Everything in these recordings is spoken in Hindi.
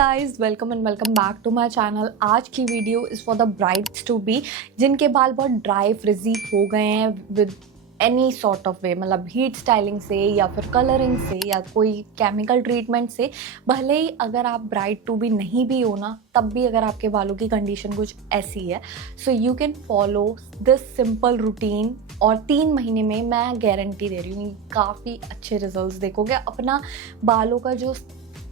Guys, welcome and welcome back to my channel. आज की video is for the brides to be जिनके बाल बहुत ड्राई फ्रिजी हो गए हैं with any sort of way, मतलब हीट स्टाइलिंग से या फिर कलरिंग से या कोई केमिकल ट्रीटमेंट से। भले ही अगर आप ब्राइड टू बी नहीं भी हो ना, तब भी अगर आपके बालों की कंडीशन कुछ ऐसी है, so you can follow this simple routine और 3 महीने में मैं गारंटी दे रही हूँ काफ़ी अच्छे रिजल्ट्स देखोगे। अपना बालों का जो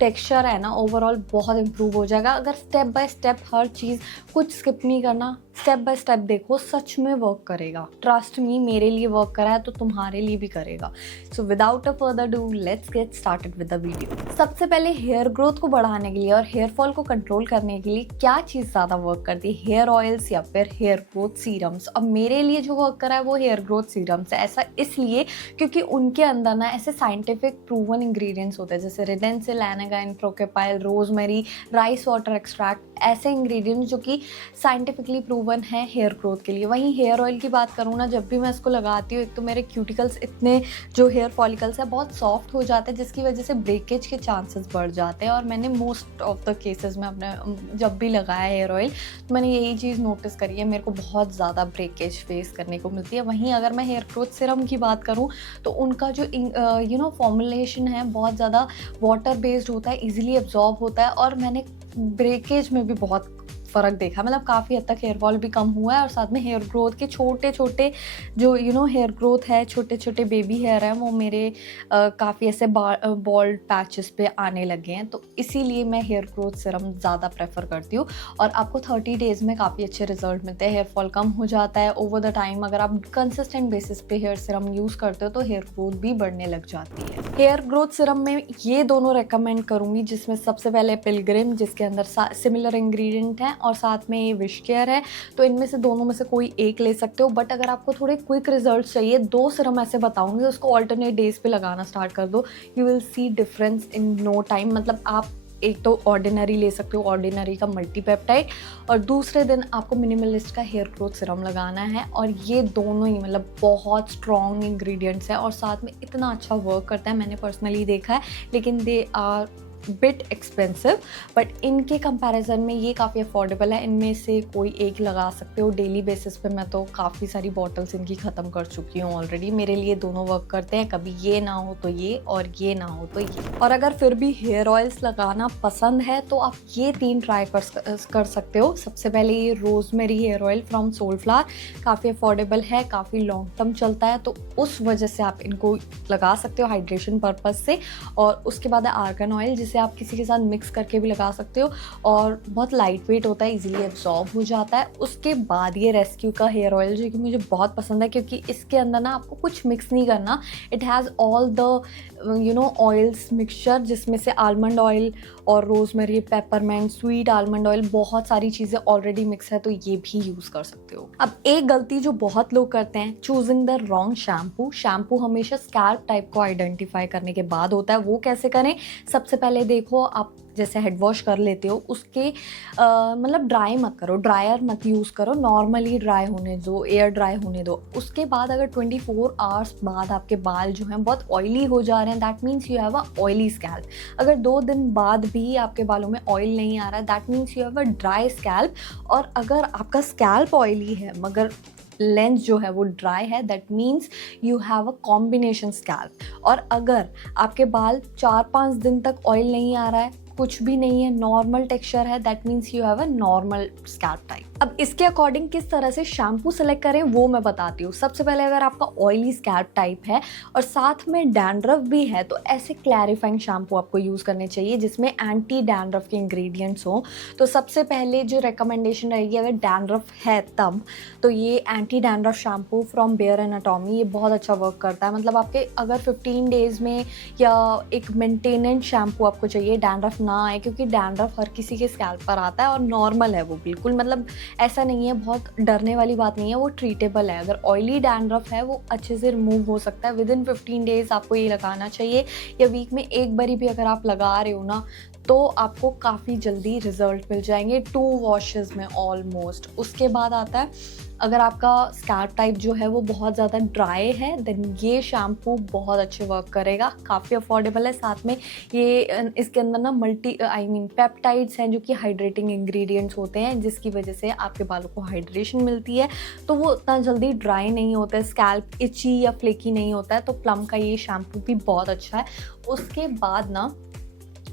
टेक्सचर है ना, ओवरऑल बहुत इंप्रूव हो जाएगा अगर स्टेप बाय स्टेप हर चीज़ कुछ स्किप नहीं करना, स्टेप बाय स्टेप देखो, सच में वर्क करेगा। ट्रस्ट मी, मेरे लिए वर्क करा है तो तुम्हारे लिए भी करेगा। So without a further do let's get started with the video. सबसे पहले हेयर ग्रोथ को बढ़ाने के लिए और हेयर फॉल को कंट्रोल करने के लिए क्या चीज़ ज़्यादा वर्क करती है, हेयर ऑयल्स या फिर हेयर ग्रोथ सीरम्स। और मेरे लिए जो वर्क करा है वो हेयर ग्रोथ सीरम्स है। ऐसा इसलिए क्योंकि उनके अंदर ना ऐसे साइंटिफिक प्रूवन इंग्रेडिएंट्स होते हैं जैसे रेडेंसिल, एनागाइन, प्रोकेपाइल, रोजमेरी, राइस वाटर एक्सट्रैक्ट, ऐसे इंग्रेडिएंट्स जो कि साइंटिफिकली प्रूवन है हेयर ग्रोथ के लिए। वहीं हेयर ऑयल की बात करूँ ना, जब भी मैं इसको लगाती हूँ, एक तो मेरे क्यूटिकल्स इतने, जो हेयर फॉलिकल्स है बहुत सॉफ्ट हो जाते हैं जिसकी वजह से ब्रेकेज के चांसेस बढ़ जाते हैं। और मैंने मोस्ट ऑफ द केसेस में अपने जब भी लगाया हेयर ऑयल तो मैंने यही चीज़ नोटिस करी है, मेरे को बहुत ज़्यादा ब्रेकेज फेस करने को मिलती है। वहीं अगर मैं हेयर ग्रोथ सिरम की बात करूँ तो उनका जो फॉर्मुलेशन है बहुत ज़्यादा वाटर बेस्ड होता है, ईजिली एब्जॉर्ब होता है और मैंने ब्रेकेज में भी बहुत फ़र्क देखा। मतलब काफ़ी हद तक हेयर फॉल भी कम हुआ है और साथ में हेयर ग्रोथ के छोटे छोटे जो हेयर ग्रोथ है, छोटे छोटे बेबी हेयर है, वो मेरे काफ़ी ऐसे बॉल्ड पैचेस पे आने लगे हैं। तो इसीलिए मैं हेयर ग्रोथ सिरम ज़्यादा प्रेफर करती हूँ और आपको 30 डेज़ में काफ़ी अच्छे रिजल्ट मिलते हैं। हेयर फॉल कम हो जाता है ओवर द टाइम। अगर आप कंसिस्टेंट बेसिस पे हेयर सिरम यूज़ करते हो तो हेयर ग्रोथ भी बढ़ने लग जाती है। हेयर ग्रोथ सिरम में ये दोनों रेकमेंड करूँगी, जिसमें सबसे पहले पिलग्रिम, जिसके अंदर सिमिलर इंग्रेडिएंट हैं, और साथ में ये विश केयर है। तो इनमें से दोनों में से कोई एक ले सकते हो। बट अगर आपको थोड़े क्विक रिजल्ट चाहिए, 2 सिरम ऐसे बताऊंगी, उसको ऑल्टरनेट डेज पे लगाना स्टार्ट कर दो, you will see difference in no time. मतलब आप एक तो ऑर्डिनरी ले सकते हो, ऑर्डिनरी का मल्टीपेप्टाइड, और दूसरे दिन आपको मिनिमलिस्ट का हेयर ग्रोथ सिरम लगाना है। और ये दोनों ही मतलब बहुत स्ट्रॉन्ग इंग्रेडिएंट्स हैं और साथ में इतना अच्छा वर्क करता है, मैंने पर्सनली देखा है। लेकिन they are bit expensive, but इनके कंपैरिजन में ये काफ़ी अफोर्डेबल है। इनमें से कोई एक लगा सकते हो डेली बेसिस पे। मैं तो काफ़ी सारी बॉटल्स इनकी ख़त्म कर चुकी हूँ ऑलरेडी। मेरे लिए दोनों वर्क करते हैं, कभी ये ना हो तो ये और ये ना हो तो ये। और अगर फिर भी हेयर ऑयल्स लगाना पसंद है तो आप ये 3 ट्राई कर सकते हो। सबसे पहले ये rosemary hair oil from Soulflower, काफ़ी अफोर्डेबल है, काफ़ी लॉन्ग टर्म चलता है, तो उस वजह से आप इनको लगा सकते हो हाइड्रेशन पर्पज़ से। और उसके बाद है आर्गन ऑयल, जिसे आप किसी के साथ मिक्स करके भी लगा सकते हो और बहुत लाइट वेट होता है, इजीली एब्जॉर्ब हो जाता है। उसके बाद ये रेस्क्यू का हेयर ऑयल, जो कि मुझे बहुत पसंद है क्योंकि इसके अंदर ना आपको कुछ मिक्स नहीं करना। It has all the oils mixture, जिसमें से आलमंड ऑयल और rosemary, peppermint, sweet almond oil, बहुत सारी चीज़ें ऑलरेडी मिक्स है, तो ये भी यूज़ कर सकते हो। अब एक गलती जो बहुत लोग करते हैं, चूजिंग द रॉन्ग शैम्पू हमेशा स्कैल्प टाइप को आइडेंटिफाई करने के बाद होता है। वो कैसे करें? सबसे पहले देखो, आप जैसे हेड वॉश कर लेते हो, उसके मतलब ड्राई मत करो, ड्रायर मत यूज़ करो, नॉर्मली ड्राई होने दो, एयर ड्राई होने दो। उसके बाद अगर 24 आवर्स बाद आपके बाल जो हैं बहुत ऑयली हो जा रहे हैं, that means you have a oily scalp. अगर 2 दिन बाद भी आपके बालों में ऑयल नहीं आ रहा है, that means you have a dry scalp. और अगर आपका स्कैल्प ऑयली है मगर लेंस जो है वो ड्राई है, that means you have a combination scalp. और अगर आपके बाल 4-5 दिन तक ऑयल नहीं आ रहा है, कुछ भी नहीं है, नॉर्मल टेक्सचर है, that means you have a normal scalp type. अब इसके अकॉर्डिंग किस तरह से शैम्पू सेलेक्ट करें वो मैं बताती हूँ। सबसे पहले अगर आपका ऑयली स्कैल्प टाइप है और साथ में डैंड्रफ भी है, तो ऐसे क्लैरिफाइंग शैम्पू आपको यूज़ करने चाहिए जिसमें एंटी डैंड्रफ के इंग्रेडिएंट्स हों। तो सबसे पहले जो रिकमेंडेशन रहेगी, अगर डैंड्रफ है तब, तो ये anti dandruff shampoo from Bare Anatomy, ये बहुत अच्छा वर्क करता है। मतलब आपके अगर 15 डेज़ में या एक मेंटेनेंस शैम्पू आपको चाहिए, डैंड्रफ ना आए, क्योंकि डैंड्रफ हर किसी के स्कैल्प पर आता है और नॉर्मल है वो बिल्कुल, मतलब ऐसा नहीं है, बहुत डरने वाली बात नहीं है, वो ट्रीटेबल है। अगर ऑयली डैंड्रफ है वो अच्छे से रिमूव हो सकता है। विदिन 15 डेज़ आपको ये लगाना चाहिए, या वीक में एक बारी भी अगर आप लगा रहे हो ना, तो आपको काफ़ी जल्दी रिजल्ट मिल जाएंगे, 2 वॉशेज़ में ऑलमोस्ट। उसके बाद आता है अगर आपका स्कैल्प टाइप जो है वो बहुत ज़्यादा ड्राई है देन ये शैम्पू बहुत अच्छे वर्क करेगा। काफ़ी अफोर्डेबल है, साथ में ये इसके अंदर ना पेप्टाइड्स हैं जो कि हाइड्रेटिंग इंग्रेडिएंट्स होते हैं, जिसकी वजह से आपके बालों को हाइड्रेशन मिलती है, तो वो उतना जल्दी ड्राई नहीं होता है, स्कैल्प इची या फ्लेकी नहीं होता है। तो प्लम का ये शैम्पू भी बहुत अच्छा है। उसके बाद ना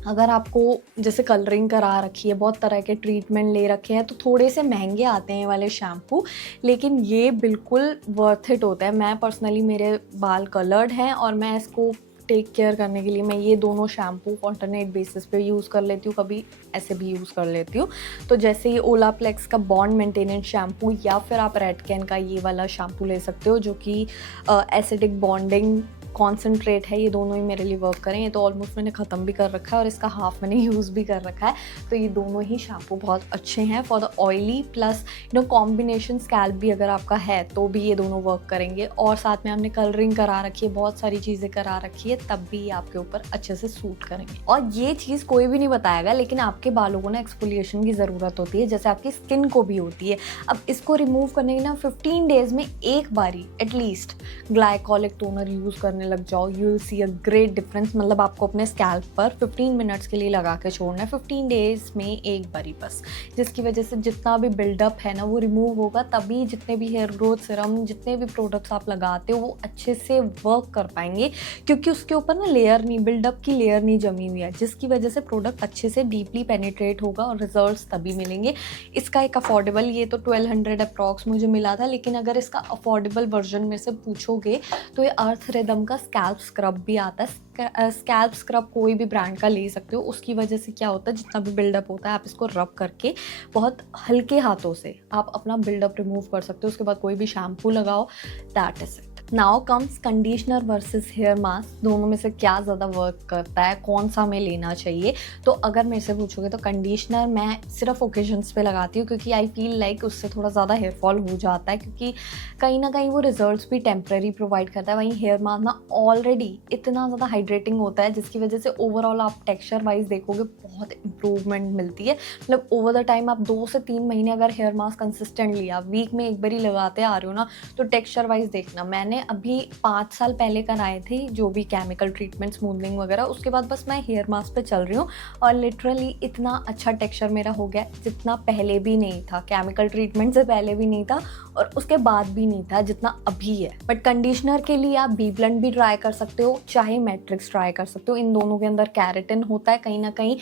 अगर आपको जैसे कलरिंग करा रखी है, बहुत तरह के ट्रीटमेंट ले रखे हैं, तो थोड़े से महंगे आते हैं ये वाले शैम्पू, लेकिन ये बिल्कुल वर्थ इट होता है। मैं पर्सनली, मेरे बाल कलर्ड हैं और मैं इसको टेक केयर करने के लिए मैं ये दोनों शैम्पू ऑल्टरनेट बेसिस पे यूज़ कर लेती हूँ, कभी ऐसे भी यूज़ कर लेती हूँ। तो जैसे ये ओलाप्लेक्स का बॉन्ड मेंटेनेंस शैम्पू, या फिर आप रेडकेन का ये वाला शैम्पू ले सकते हो जो कि एसिडिक बॉन्डिंग कॉन्सेंट्रेट है। ये दोनों ही मेरे लिए वर्क करें। ये तो ऑलमोस्ट मैंने ख़त्म भी कर रखा है और इसका हाफ मैंने यूज़ भी कर रखा है। तो ये दोनों ही शैम्पू बहुत अच्छे हैं for the oily plus combination scalp भी अगर आपका है तो भी ये दोनों वर्क करेंगे। और साथ में हमने कलरिंग करा रखी है, बहुत सारी चीज़ें करा रखी है, तब भी ये आपके ऊपर अच्छे से सूट करेंगे। और ये चीज़ कोई भी नहीं बताएगा, लेकिन आपके बालों को ना एक्सफोलिएशन की ज़रूरत होती है, जैसे आपकी स्किन को भी होती है। अब इसको रिमूव करने के ना 15 डेज़ में एक बारी एटलीस्ट ग्लाइकोलिक टोनर यूज़ करने लग जाओ, you will C a great difference. मतलब आपको अपने स्कैल्प पर 15 मिनट्स के लिए लगा के छोड़ना है, 15 डेज़ में एक बारी बस, जिसकी वजह से जितना भी बिल्डअप है ना वो रिमूव होगा। तभी जितने भी हेयर ग्रोथ सीरम, जितने भी प्रोडक्ट्स आप लगाते हो वो अच्छे से वर्क कर पाएंगे, क्योंकि उसके ऊपर ना लेयर नहीं, बिल्डअप की लेयर नहीं जमी हुई है, जिसकी वजह से प्रोडक्ट अच्छे से डीपली पेनिट्रेट होगा और रिजल्ट्स तभी मिलेंगे। इसका एक अफोर्डेबल, ये तो 1200 अप्रॉक्स मुझे मिला था, लेकिन अगर इसका अफोर्डेबल वर्जन में से पूछोगे तो ये अर्थ रिदम का स्कैल्प स्क्रब भी आता है। स्कैल्प स्क्रब कोई भी ब्रांड का ले सकते हो। उसकी वजह से क्या होता है, जितना भी बिल्डअप होता है आप इसको रब करके बहुत हल्के हाथों से आप अपना बिल्डअप रिमूव कर सकते हो। उसके बाद कोई भी शैम्पू लगाओ, that is it. Now comes conditioner versus hair mask. दोनों में से क्या ज़्यादा वर्क करता है, कौन सा हमें लेना चाहिए? तो अगर मेरे से पूछोगे तो कंडीशनर मैं सिर्फ ओकेजन्स पे लगाती हूँ, क्योंकि आई फील लाइक उससे थोड़ा ज़्यादा हेयर फॉल हो जाता है, क्योंकि कहीं ना कहीं वो रिजल्ट्स भी टेम्प्रेरी प्रोवाइड करता है। वहीं हेयर मास्क ना ऑलरेडी इतना ज़्यादा हाइड्रेटिंग होता है, जिसकी वजह से ओवरऑल आप टेक्स्चर वाइज देखोगे बहुत इंप्रूवमेंट मिलती है। मतलब ओवर द टाइम आप 2 से 3 महीने अगर हेयर मास्क कंसिस्टेंटली आप वीक में एक बार ही लगाते आ रहे हो ना, तो टेक्स्चर वाइज देखना। मैंने अभी 5 साल पहले कराए थे जो भी केमिकल ट्रीटमेंट, स्मूथनिंग वगैरह, उसके बाद बस मैं हेयर मास्क पे चल रही हूँ और लिटरली इतना अच्छा टेक्स्चर मेरा हो गया जितना पहले भी नहीं था, केमिकल ट्रीटमेंट से पहले भी नहीं था और उसके बाद भी नहीं था जितना अभी है। बट कंडीशनर के लिए आप बी ब्लेंड भी ट्राई कर सकते हो, चाहे मैट्रिक्स ट्राई कर सकते हो। इन दोनों के अंदर कैरेटिन होता है, कहीं ना कहीं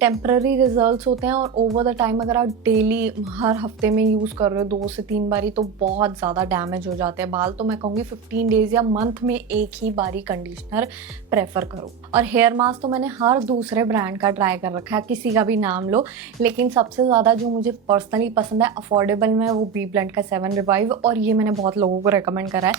टेम्पररी रिजल्ट्स होते हैं, और ओवर द टाइम अगर आप डेली हर हफ्ते में यूज़ कर रहे हो 2 से 3 बारी तो बहुत ज़्यादा डैमेज हो जाते हैं बाल। तो मैं कहूँगी 15 डेज़ या मंथ में एक ही बारी कंडीशनर प्रेफर करो। और हेयर मास्क तो मैंने हर दूसरे ब्रांड का ट्राई कर रखा है, किसी का भी नाम लो, लेकिन सबसे ज़्यादा जो मुझे पर्सनली पसंद है अफोर्डेबल में, वो बी ब्लेंड का 7 रिवाइव, और ये मैंने बहुत लोगों को रिकमेंड करा है,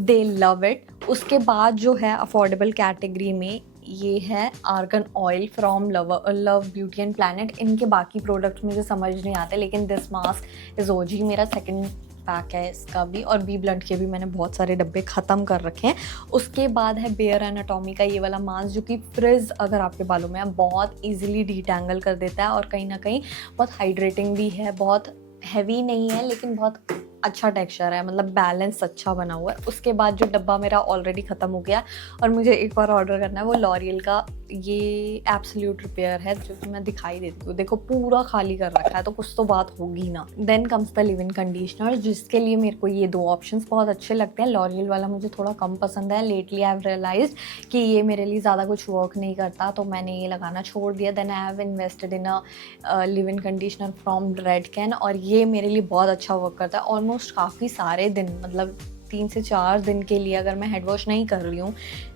दे लव इट। उसके बाद जो है अफोर्डेबल कैटेगरी में ये है argan oil from love beauty and planet. इनके बाकी प्रोडक्ट्स मुझे समझ नहीं आते, लेकिन दिस मास्क इज ओजी, मेरा सेकंड पैक है इसका भी, और बी ब्लेंड के भी मैंने बहुत सारे डब्बे ख़त्म कर रखे हैं। उसके बाद है बेयर एनाटॉमी का ये वाला मास्क, जो कि फ्रिज अगर आपके बालों में है बहुत ईजिली डिटैंगल कर देता है, और कहीं ना कहीं बहुत हाइड्रेटिंग भी है, बहुत हैवी नहीं है लेकिन बहुत अच्छा टेक्सचर है, मतलब बैलेंस अच्छा बना हुआ है। उसके बाद जो डब्बा मेरा ऑलरेडी ख़त्म हो गया और मुझे एक और ऑर्डर करना है, वो लॉरियल का ये एब्सोल्यूट रिपेयर है, जो कि मैं दिखाई देती हूँ। देखो पूरा खाली कर रखा है, तो कुछ तो बात होगी ना। Then comes the leave in conditioner, जिसके लिए मेरे को ये 2 ऑप्शंस बहुत अच्छे लगते हैं। लॉरियल वाला मुझे थोड़ा कम पसंद है, लेटली आई हैव रियलाइज्ड कि ये मेरे लिए ज़्यादा कुछ वर्क नहीं करता, तो मैंने ये लगाना छोड़ दिया। Then I have invested in a leave in conditioner from Redken, और ये मेरे लिए बहुत अच्छा वर्क करता है। ऑलमोस्ट काफ़ी सारे दिन, मतलब 3 से 4 दिन के लिए अगर मैं हेड वॉश नहीं कर रही हूँ,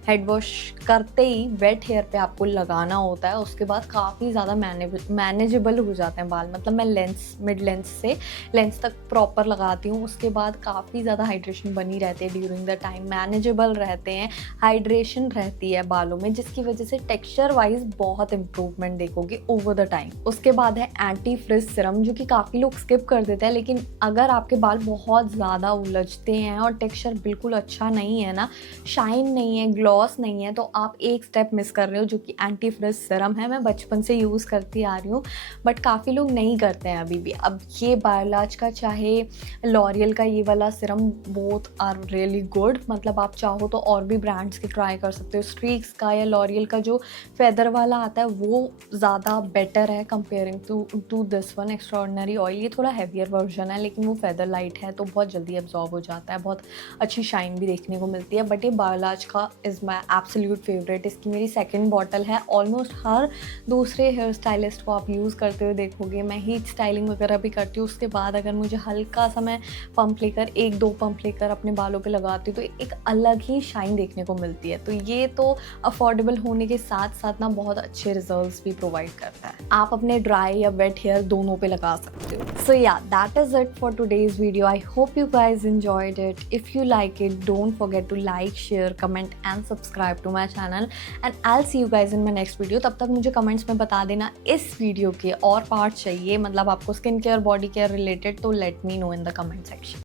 हेड वॉश करते ही वेट हेयर पे आपको लगाना होता है, उसके बाद काफ़ी ज़्यादा मैनेजेबल हो जाते हैं बाल। मतलब मैं मिड लेंथ से लेंथ तक प्रॉपर लगाती हूँ, उसके बाद काफ़ी ज़्यादा हाइड्रेशन बनी रहती है ड्यूरिंग द टाइम, मैनेजेबल रहते हैं, हाइड्रेशन रहती है बालों में, जिसकी वजह से टेक्सचर वाइज बहुत इंप्रूवमेंट देखोगे ओवर द टाइम। उसके बाद है एंटी फ्रिज सिरम, जो कि काफ़ी लोग स्किप कर देते हैं, लेकिन अगर आपके बाल बहुत ज़्यादा उलझते हैं और टेक्सचर बिल्कुल अच्छा नहीं है ना, शाइन नहीं है, ग्लॉस ग्लॉस नहीं है तो आप एक स्टेप मिस कर रहे हो, जो कि एंटी फ्रिज सीरम है। मैं बचपन से यूज़ करती आ रही हूँ, बट काफ़ी लोग नहीं करते हैं अभी भी। अब ये बायोलाज का चाहे लॉरियल का ये वाला serum, both are really good. मतलब आप चाहो तो और भी ब्रांड्स के ट्राई कर सकते हो। स्ट्रीक्स का या लॉरियल का जो फेदर वाला आता है वो ज़्यादा बेटर है comparing to this one extraordinary oil. ये थोड़ा हैवियर वर्जन है, लेकिन वो फेदर लाइट है तो बहुत जल्दी एब्जॉर्ब हो जाता है, बहुत अच्छी शाइन भी देखने को मिलती है। बट ये बायोलाज का इज़ माई एब्सोल्यूट फेवरेट। इसकी मेरी सेकंड बॉटल है। ऑलमोस्ट हर दूसरे हेयर स्टाइलिस्ट को आप यूज़ करते हुए देखोगे। मैं हीट स्टाइलिंग वगैरह भी करती हूँ, उसके बाद अगर मुझे हल्का सा मैं पंप लेकर 1-2 पंप लेकर अपने बालों पे लगाती हूँ तो एक अलग ही शाइन देखने को मिलती है। तो ये तो अफोर्डेबल होने के साथ साथ ना बहुत अच्छे रिजल्ट्स भी प्रोवाइड करता है। आप अपने ड्राई या वेट हेयर दोनों पे लगा सकते हो। सो या that is it for today's video. I hope you guys enjoyed it. If you like it, don't forget to like, share, comment and subscribe to my channel, and I'll see you guys in my next video. तब तक मुझे कमेंट्स में बता देना इस वीडियो के और पार्ट चाहिए, मतलब आपको skin care, body care related, तो let me know in the comment section.